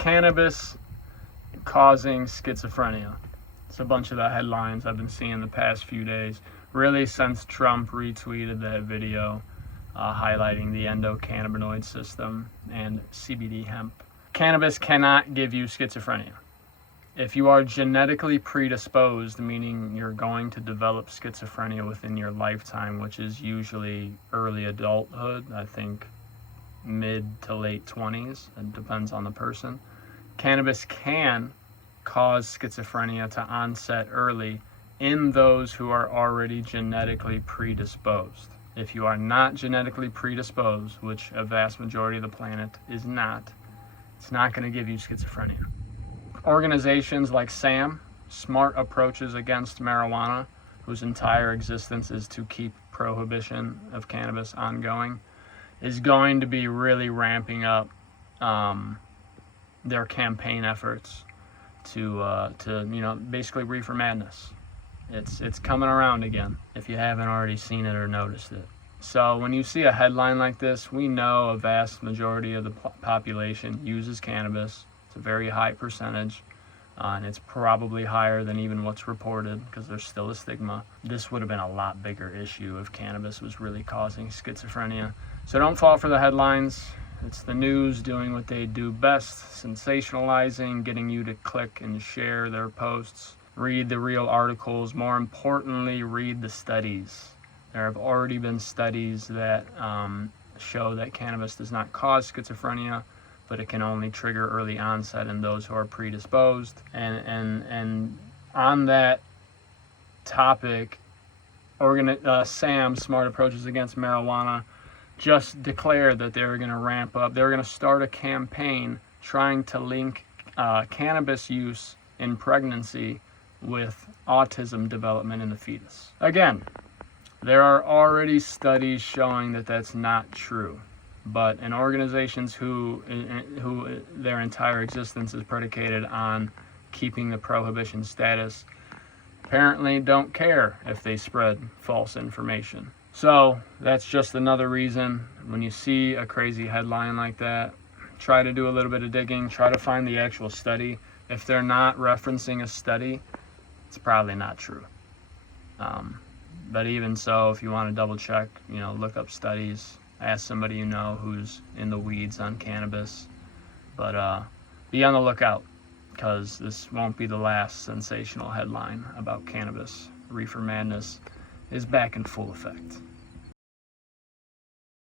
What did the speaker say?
Cannabis causing schizophrenia. It's a bunch of the headlines I've been seeing the past few days, really since Trump retweeted that video highlighting the endocannabinoid system and CBD hemp. Cannabis cannot give you schizophrenia. If you are genetically predisposed, meaning you're going to develop schizophrenia within your lifetime, which is usually early adulthood, I think mid to late 20s, it depends on the person. Cannabis can cause schizophrenia to onset early in those who are already genetically predisposed. If you are not genetically predisposed, which a vast majority of the planet is not, it's not going to give you schizophrenia. Organizations like SAM, Smart Approaches Against Marijuana, whose entire existence is to keep prohibition of cannabis ongoing, is going to be really ramping up their campaign efforts to basically Reefer Madness. It's coming around again, if you haven't already seen it or noticed it. So when you see a headline like this, we know a vast majority of the population uses cannabis. It's a very high percentage, and it's probably higher than even what's reported because there's still a stigma. This would have been a lot bigger issue if cannabis was really causing schizophrenia. So don't fall for the headlines. It's the news doing what they do best, sensationalizing, getting you to click and share their posts. Read the real articles. More importantly, read the studies. There have already been studies that show that cannabis does not cause schizophrenia, but it can only trigger early onset in those who are predisposed. And on that topic, SAM, Smart Approaches Against Marijuana, just declared that they were going to ramp up. They were going to start a campaign trying to link cannabis use in pregnancy with autism development in the fetus. Again, there are already studies showing that that's not true. But in organizations who their entire existence is predicated on keeping the prohibition status, apparently don't care if they spread false information. So that's just another reason when you see a crazy headline like that, try to do a little bit of digging, try to find the actual study. If they're not referencing a study, it's probably not true. But even so, if you want to double check, look up studies, ask somebody you know who's in the weeds on cannabis. But be on the lookout, because this won't be the last sensational headline about cannabis. Reefer Madness is back in full effect.